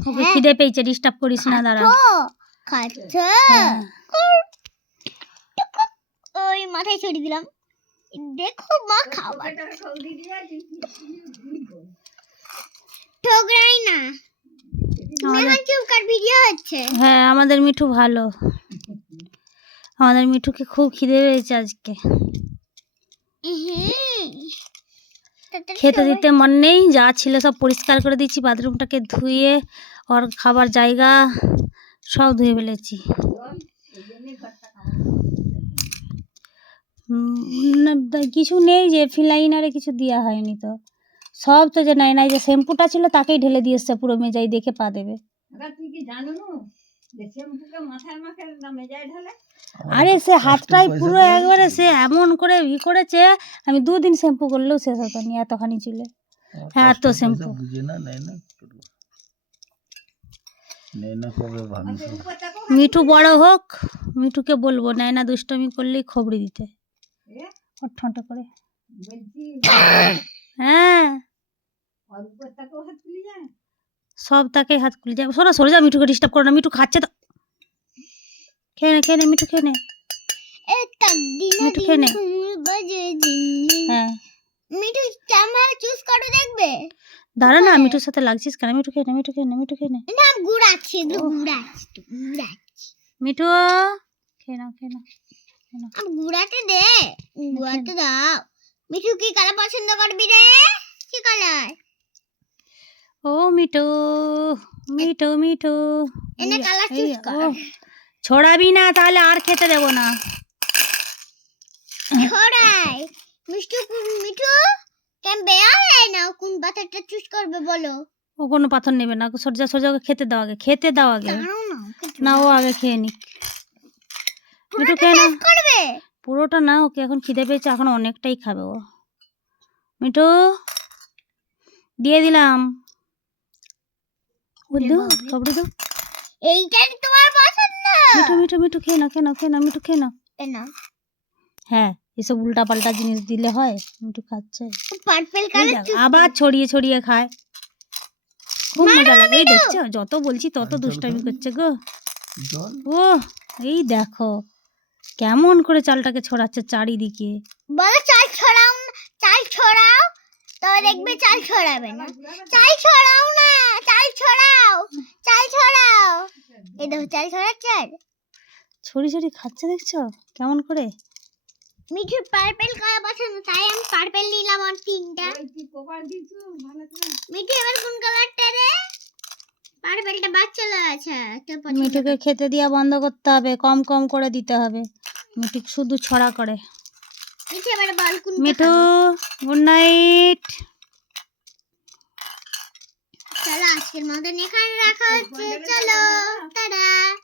ওকে হ্যাঁ। খিদে পেয়েছে ডিস্টার্ব করিস না দাঁড়া। খাচ্ছ? হ্যাঁ। ওই মাথায় ছড়িয়ে দিলাম। দেখো মা খাবার। ঠোকরাই না। আমাদের মেহান চুপকার ভিডিও হচ্ছে। হ্যাঁ আমাদের মিঠু ভালো। আমাদের মিঠুকে খুব খিদে পেয়েছে আজকে। খেতে দিতে মন নেই যা ছিল সব পরিষ্কার করে দিচ্ছি বাথরুমটাকে ধুয়ে ওর খাবার জায়গা সব ধুয়ে ফেলেছি। না, কিছু নেই যে ফিলাইনারে কিছু দেওয়া হয়নি তো। সব তো যে নাই নাই যে শ্যাম্পুটা ছিল তাকেই ঢেলে দিয়ে এসছে পুরো মেজাই দেখে পা দেবে। আরে সে হাতটাই পুরো একবারে সে এমন করে ই করেছে আমি দুদিন শ্যাম্পু করলেও শেষ হতো নি এতখানি ছিল হ্যাঁ, এত শ্যাম্পু। ভাবি মিঠু বড় হোক মিঠুকে বলব নাই না দুষ্টমি করলেই খবরি দিতে। ওর ঠোঁটে করে। হ্যাঁ। সব তাকে হাত খুলে যায় সরে সরে যা মিঠুকে ডিস্টার্ব করো না মিঠু খাচ্ছে তো। খেয়ে নে খেয়ে নে মিঠু খেয়ে নে। মিঠু খেয়ে নে। হ্যাঁ। মিঠু জামা চুজ করে দেখবে? দাঁড়া না মিঠুর সাথে লাগছিস কেন? মিঠু খেয়ে নে মিঠু খেয়ে নে মিঠু খেয়ে নে। না গুড় আছে গুড় আছে গুড় আছে মিঠু খেয়ে নাও খেয়ে নাও আর গুড়াতে দে গুড়াতে দাও। মিঠু কি কালার পছন্দ করবি রে? কি কালার? ও মিঠু মিঠু মিঠু। এনে কালার চুজ কর। ছড়াবি না তাহলে আর খেতে দেবো না। ছড়াই। কোন- মিঠু কেন বেয়া হয় না? কোন পাতাটা চুজ করবে বলো। ও কোনো পাথর নেবে না। সোজা সোজা ওকে খেতে দাও আগে। খেতে দাও আগে। না ও আগে খেয়ে নিক। মিঠু খেয়ে না করবে? পুরোটা না ওকে এখন খিদে পেয়েছে এখন অনেকটাই খাবে ও। মিঠু দিয়ে দিলাম। ও এ দো বাবারে। খবরে দাও এইটাই তোমার পছন্দ? মিঠু মিঠু মিঠু খেয়ে নাও খেয়ে নাও খেয়ে নাও মিঠু খেয়ে নাও। না হ্যাঁ এসব উল্টা পাল্টা জিনিস দিলে হয় মিঠু খাচ্ছে। পার্পল কালার আবার ছড়িয়ে ছড়িয়ে খায়। খুব মজা লাগে। এই দেখছ? যত বলছি তত দুষ্টামি করছে গো। ও এই দেখো। কেমন করে চালটাকে ছড়াচ্ছে চারিদিকে। বলো চাল ছড়াও চাল ছড়াও। তবে দেখবে চাল ছড়াবে না। চাল ছড়াও না চাল ছড়াও চাল ছড়াও। এই দেখো চাল ছড়াচ্ছে ছড়ি ছড়ি খাচ্ছে দেখছ? কেমন করে? মিঠুর পার্পল কালার পছন্দ তাই আমি পার্পল নিলাম আর তিনটা। মিঠু এবার কোন কালারটা রে? পার্পলটা বাচ্চা আছে মিঠুকে খেতে দেওয়া বন্ধ করতে হবে কম কম করে দিতে হবে। মিঠু শুধু ছড়া করে। মিঠু মিঠু গুড নাইট চলো আজকের মতন এখানে রাখা হচ্ছে। চলো টাটা।